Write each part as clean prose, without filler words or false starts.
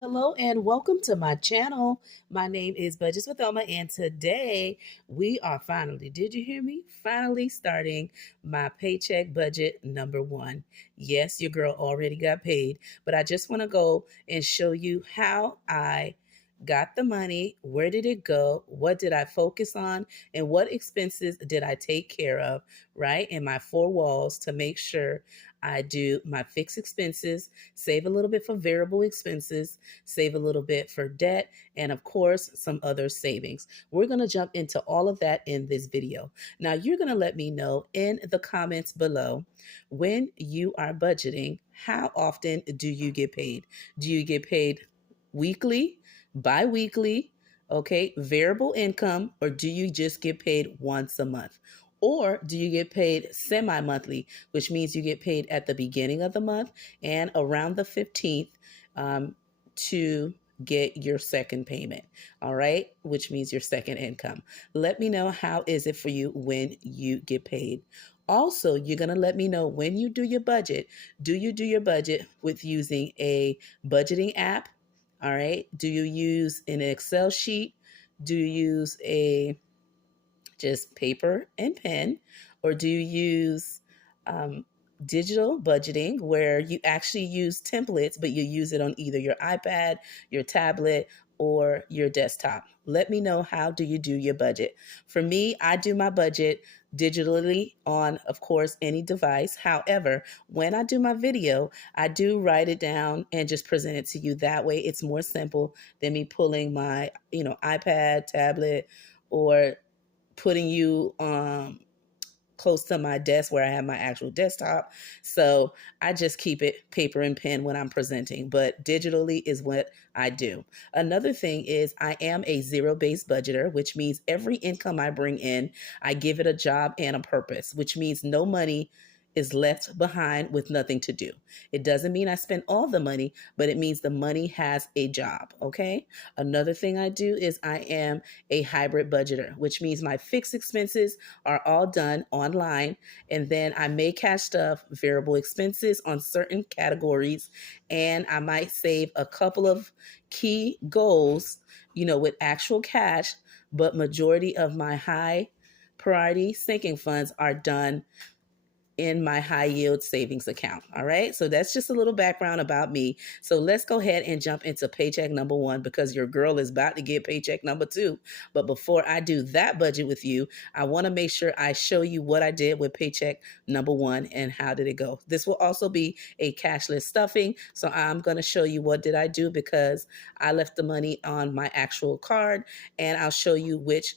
Hello and welcome to my channel. My name is Budgets with Elma, and today we are finally, did you hear me? Finally starting my paycheck budget number one. Yes, your girl already got paid, but I just want to go and show you how I got the money, where did it go, what did I focus on, and what expenses did I take care of, right, in my four walls to make sure I do my fixed expenses, save a little bit for variable expenses, save a little bit for debt, and of course, some other savings. We're going to jump into all of that in this video. Now, you're going to let me know in the comments below when you are budgeting, how often do you get paid? Do you get paid weekly, bi-weekly, okay, variable income, or do you just get paid once a month? Or do you get paid semi-monthly, which means you get paid at the beginning of the month and around the 15th to get your second payment, all right, which means your second income. Let me know how is it for you when you get paid. Also, you're going to let me know when you do your budget. Do you do your budget with using a budgeting app? All right. Do you use an Excel sheet? Do you use a just paper and pen? Or do you use digital budgeting where you actually use templates, but you use it on either your iPad, your tablet, or your desktop? Let me know, how do you do your budget? For me, I do my budget digitally on, of course, any device. However, when I do my video, I do write it down and just present it to you. That way it's more simple than me pulling my, iPad, tablet, or putting you close to my desk where I have my actual desktop. So I just keep it paper and pen when I'm presenting, but digitally is what I do. Another thing is I am a zero-based budgeter, which means every income I bring in, I give it a job and a purpose, which means no money is left behind with nothing to do. It doesn't mean I spend all the money, but it means the money has a job, okay? Another thing I do is I am a hybrid budgeter, which means my fixed expenses are all done online, and then I may cash stuff variable expenses on certain categories, and I might save a couple of key goals, with actual cash, but majority of my high priority sinking funds are done in my high yield savings account. All right. So that's just a little background about me. So let's go ahead and jump into paycheck number one, because your girl is about to get paycheck number two. But before I do that budget with you, I want to make sure I show you what I did with paycheck number one and how did it go. This will also be a cashless stuffing. So I'm going to show you what did I do, because I left the money on my actual card, and I'll show you which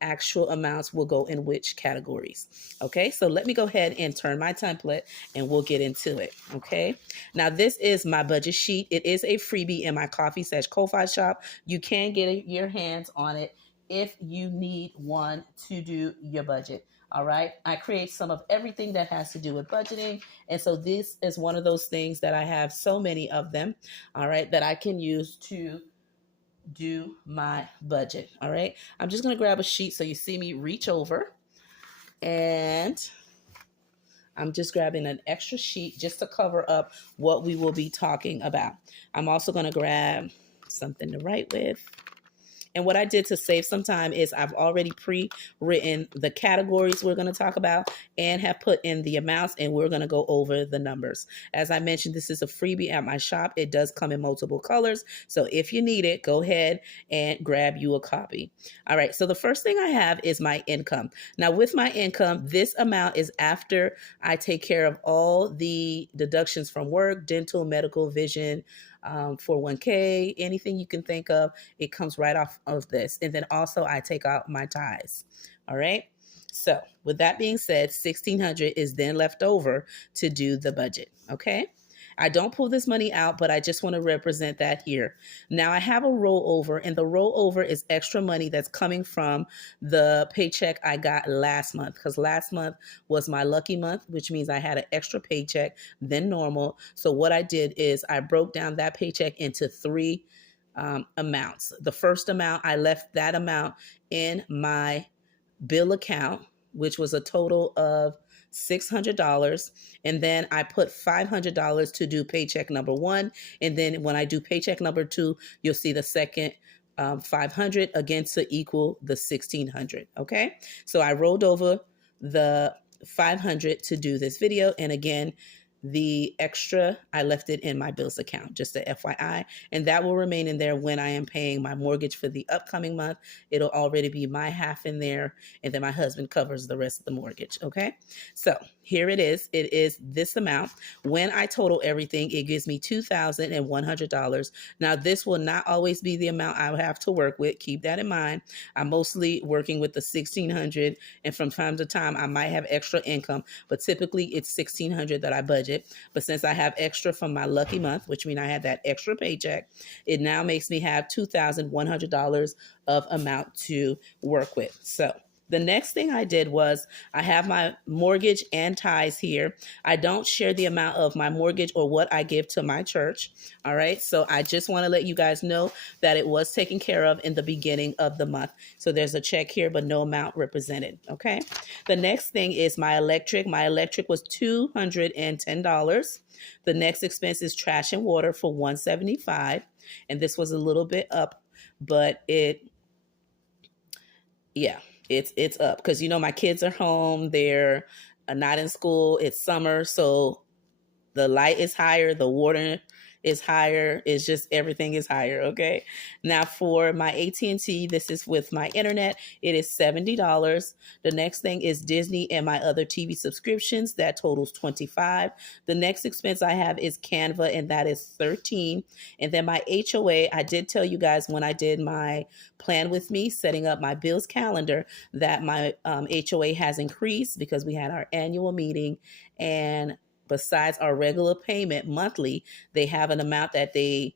actual amounts will go in which categories. Okay, so let me go ahead and turn my template and we'll get into it. Okay, now this is my budget sheet. It is a freebie in my Ko-fi shop. You can get your hands on it if you need one to do your budget. All right, I create some of everything that has to do with budgeting, and so this is one of those things that I have so many of them, all right, that I can use to do my budget. All right. I'm just going to grab a sheet so you see me reach over, and I'm just grabbing an extra sheet just to cover up what we will be talking about. I'm also going to grab something to write with. And what I did to save some time is I've already pre-written the categories we're going to talk about and have put in the amounts, and we're going to go over the numbers. As I mentioned, this is a freebie at my shop. It does come in multiple colors. So if you need it, go ahead and grab you a copy. All right. So the first thing I have is my income. Now with my income, this amount is after I take care of all the deductions from work, dental, medical, vision, 401k, anything you can think of, it comes right off of this. And then also I take out my tithes. All right. So with that being said, 1,600 is then left over to do the budget. Okay. I don't pull this money out, but I just want to represent that here. Now I have a rollover, and the rollover is extra money that's coming from the paycheck I got last month, because last month was my lucky month, which means I had an extra paycheck than normal. So what I did is I broke down that paycheck into three amounts. The first amount, I left that amount in my bill account, which was a total of $600. And then I put $500 to do paycheck number one. And then when I do paycheck number two, you'll see the second 500 again to equal the 1600. Okay. So I rolled over the 500 to do this video. And again, the extra, I left it in my bills account, just a FYI, and that will remain in there when I am paying my mortgage for the upcoming month. It'll already be my half in there, and then my husband covers the rest of the mortgage. Okay, so here it is. It is this amount. When I total everything, it gives me $2,100. Now, this will not always be the amount I will have to work with. Keep that in mind. I'm mostly working with the 1600, and from time to time, I might have extra income, but typically it's 1600 that I budget. But since I have extra from my lucky month, which means I had that extra paycheck, it now makes me have $2,100 of amount to work with. So the next thing I did was I have my mortgage and tithes here. I don't share the amount of my mortgage or what I give to my church. All right. So I just want to let you guys know that it was taken care of in the beginning of the month. So there's a check here, but no amount represented. Okay. The next thing is my electric. My electric was $210. The next expense is trash and water for $175. And this was a little bit up, but it's up because, you know, my kids are home. They're not in school. It's summer. So the light is higher. The water is higher. It's just everything is higher. Okay. Now for my AT&T, this is with my internet. It is $70. The next thing is Disney and my other TV subscriptions. That totals $25. The next expense I have is Canva, and that is $13. And then my HOA, I did tell you guys when I did my plan with me, setting up my bills calendar, that my HOA has increased because we had our annual meeting, and besides our regular payment monthly, they have an amount that they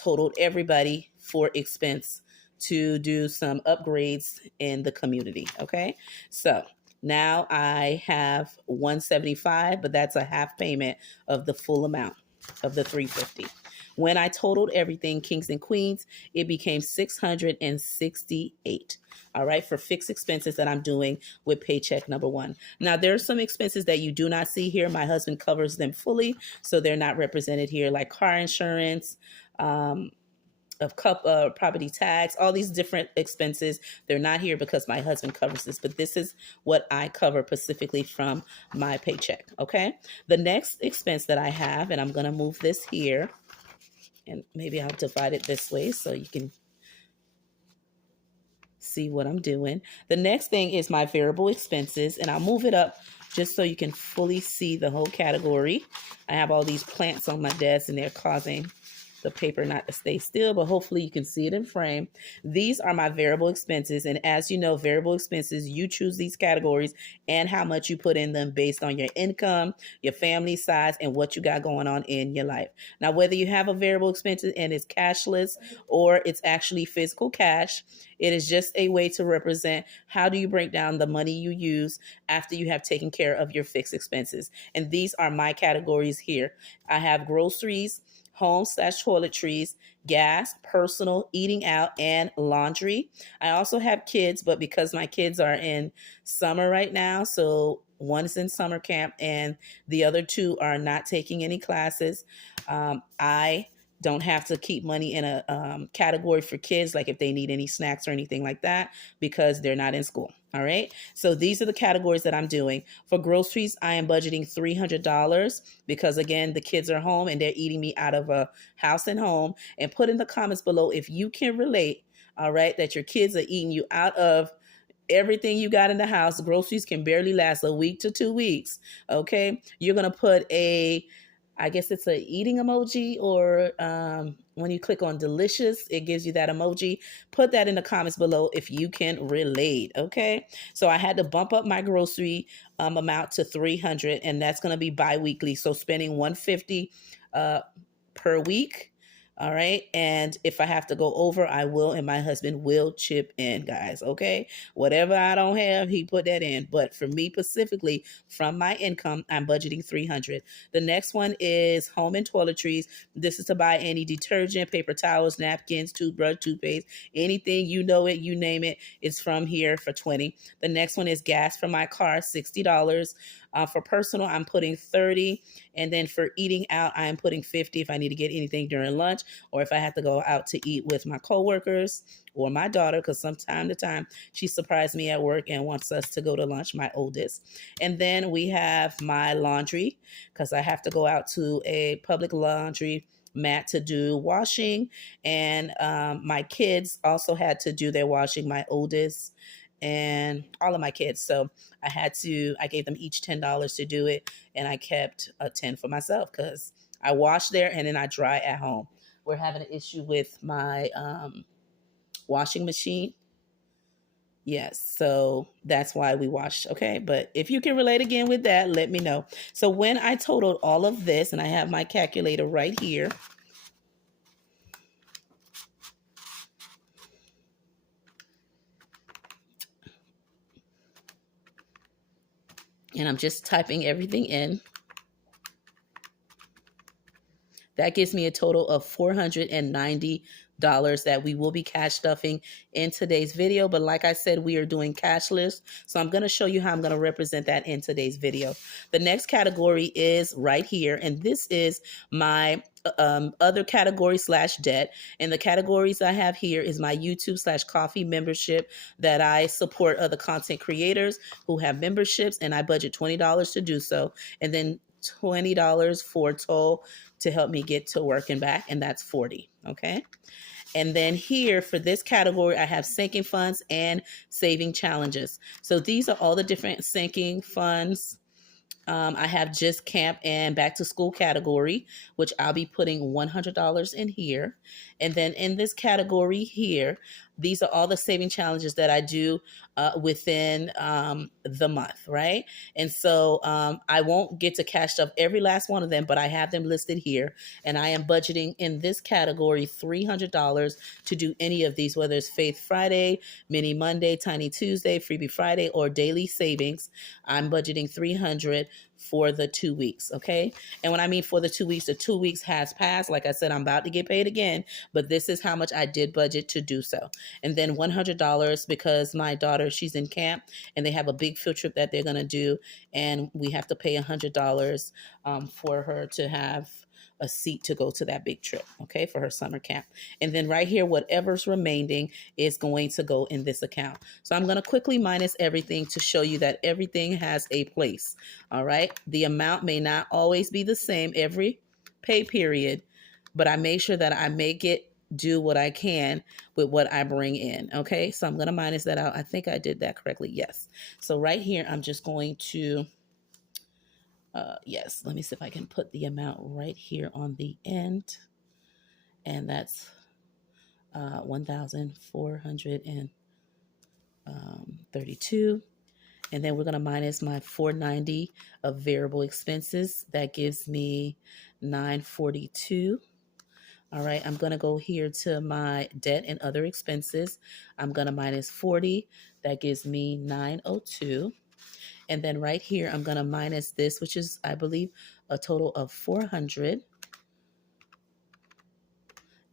totaled everybody for expense to do some upgrades in the community. Okay. So now I have $175, but that's a half payment of the full amount of the $350. When I totaled everything, kings and queens, it became $668. All right, for fixed expenses that I'm doing with paycheck number one. Now, there are some expenses that you do not see here. My husband covers them fully, so they're not represented here, like car insurance, property tax, all these different expenses. They're not here because my husband covers this, but this is what I cover specifically from my paycheck. Okay, the next expense that I have, and I'm going to move this here, and maybe I'll divide it this way so you can see what I'm doing. The next thing is my variable expenses, and I'll move it up just so you can fully see the whole category. I have all these plants on my desk, and they're causing the paper not to stay still, but hopefully you can see it in frame. These are my variable expenses. And as you know, variable expenses, you choose these categories and how much you put in them based on your income, your family size, and what you got going on in your life. Now, whether you have a variable expense and it's cashless or it's actually physical cash, it is just a way to represent how do you break down the money you use after you have taken care of your fixed expenses. And these are my categories here. I have groceries, home/toiletries, gas, personal, eating out, and laundry. I also have kids, but because my kids are in summer right now, so one is in summer camp and the other two are not taking any classes, I don't have to keep money in a category for kids, like if they need any snacks or anything like that, because they're not in school. All right. So these are the categories that I'm doing. For groceries, I am budgeting $300 because, again, the kids are home and they're eating me out of a house and home. And put in the comments below if you can relate, all right, that your kids are eating you out of everything you got in the house. Groceries can barely last a week to 2 weeks. Okay. You're going to put I guess it's a eating emoji, or when you click on delicious, it gives you that emoji. Put that in the comments below if you can relate. Okay. So I had to bump up my grocery amount to $300, and that's going to be bi-weekly. So spending $150 per week. All right. And if I have to go over, I will, and my husband will chip in, guys. Okay. Whatever I don't have, he put that in. But for me specifically, from my income, I'm budgeting $300. The next one is home and toiletries. This is to buy any detergent, paper towels, napkins, toothbrush, toothpaste, anything, you know it, you name it. It's from here for $20. The next one is gas for my car, $60. For personal, I'm putting 30. And then for eating out, I'm putting 50 if I need to get anything during lunch, or if I have to go out to eat with my coworkers or my daughter, because from time to time she surprised me at work and wants us to go to lunch, my oldest. And then we have my laundry, because I have to go out to a public laundry mat to do washing. And my kids also had to do their washing, my oldest and all of my kids. So I gave them each $10 to do it, and I kept a 10 for myself because I wash there and then I dry at home. We're having an issue with my washing machine. Yes, so that's why we wash. Okay, but if you can relate again with that, let me know. So when I totaled all of this, and I have my calculator right here, and I'm just typing everything in. That gives me a total of $490 that we will be cash stuffing in today's video. But like I said, we are doing cashless. So I'm going to show you how I'm going to represent that in today's video. The next category is right here. And this is my other category / debt. And the categories I have here is my YouTube / coffee membership that I support other content creators who have memberships, and I budget $20 to do so. And then $20 for toll to help me get to work and back, and that's 40. Okay. And then here for this category, I have sinking funds and saving challenges. So these are all the different sinking funds. I have just camp and back to school category, which I'll be putting $100 in here. And then in this category here, these are all the saving challenges that I do within the month, right? And so I won't get to cash up every last one of them, but I have them listed here. And I am budgeting in this category $300 to do any of these, whether it's Faith Friday, Mini Monday, Tiny Tuesday, Freebie Friday, or Daily Savings. I'm budgeting $300 for the 2 weeks, okay? And when I mean for the 2 weeks, the 2 weeks has passed. Like I said, I'm about to get paid again, but this is how much I did budget to do so. And then $100 because my daughter, she's in camp and they have a big field trip that they're going to do, and we have to pay $100 for her to have a seat to go to that big trip, okay, for her summer camp. And then right here, whatever's remaining is going to go in this account. So I'm going to quickly minus everything to show you that everything has a place, all right? The amount may not always be the same every pay period, but I make sure that I make it do what I can with what I bring in, okay? So I'm going to minus that out. I think I did that correctly, yes. So right here, I'm just going to yes, let me see if I can put the amount right here on the end. And that's 1,432. And then we're going to minus my $490 of variable expenses. That gives me $942. All right, I'm going to go here to my debt and other expenses. I'm going to minus 40. That gives me $902. And then right here, I'm going to minus this, which is, I believe, a total of 400.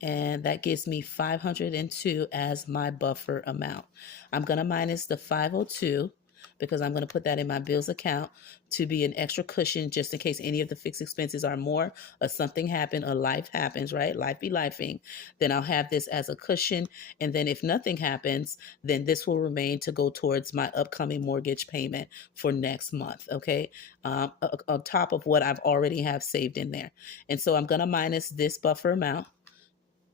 And that gives me 502 as my buffer amount. I'm going to minus the 502 because I'm going to put that in my bills account to be an extra cushion just in case any of the fixed expenses are more or something happened or life happens, right? Life be lifing. Then I'll have this as a cushion. And then if nothing happens, then this will remain to go towards my upcoming mortgage payment for next month, okay? On top of what I've already have saved in there. And so I'm going to minus this buffer amount.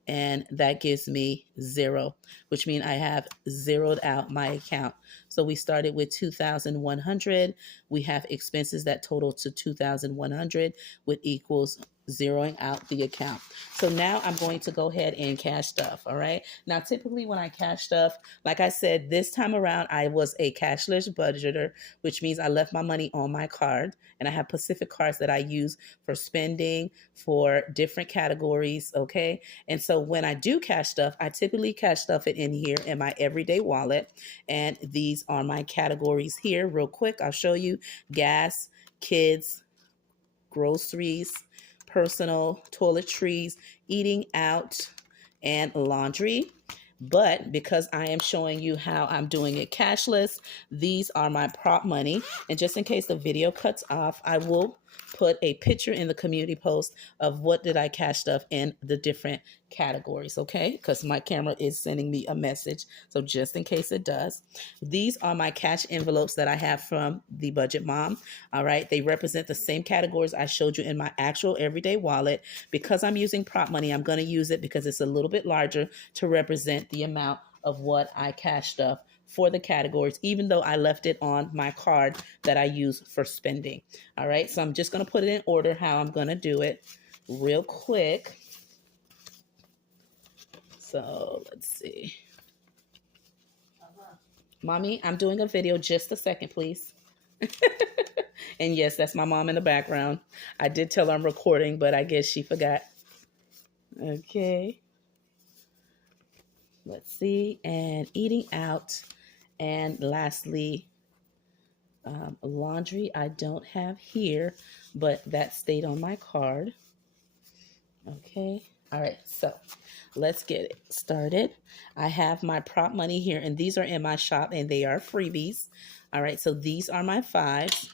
And that gives me 0, which means I have zeroed out my account. So we started with 2,100. We have expenses that total to 2,100, which equals zeroing out the account. So now I'm going to go ahead and cash stuff. All right. Now, typically when I cash stuff, like I said, this time around, I was a cashless budgeter, which means I left my money on my card, and I have Pacific cards that I use for spending for different categories. Okay. And so when I do cash stuff, I typically cash stuff it in here in my everyday wallet. And these are my categories here. Real quick, I'll show you: gas, kids, groceries, personal, toiletries, eating out, and laundry. But because I am showing you how I'm doing it cashless, these are my prop money. And just in case the video cuts off, I will put a picture in the community post of what did I cash stuff in the different categories, okay? Because my camera is sending me a message. So just in case it does, these are my cash envelopes that I have from the Budget Mom. All right. They represent the same categories I showed you in my actual everyday wallet. Because I'm using prop money, I'm going to use it because it's a little bit larger to represent the amount of what I cashed up for the categories, even though I left it on my card that I use for spending. All right. So I'm just going to put it in order how I'm going to do it real quick. So let's see. Mommy, I'm doing a video. Just a second, please. And yes, that's my mom in the background. I did tell her I'm recording, but I guess she forgot. Okay. Let's see. And eating out. And lastly, laundry I don't have here, but that stayed on my card. Okay. All right. So let's get it started. I have my prop money here, and these are in my shop, and they are freebies. All right. So these are my fives.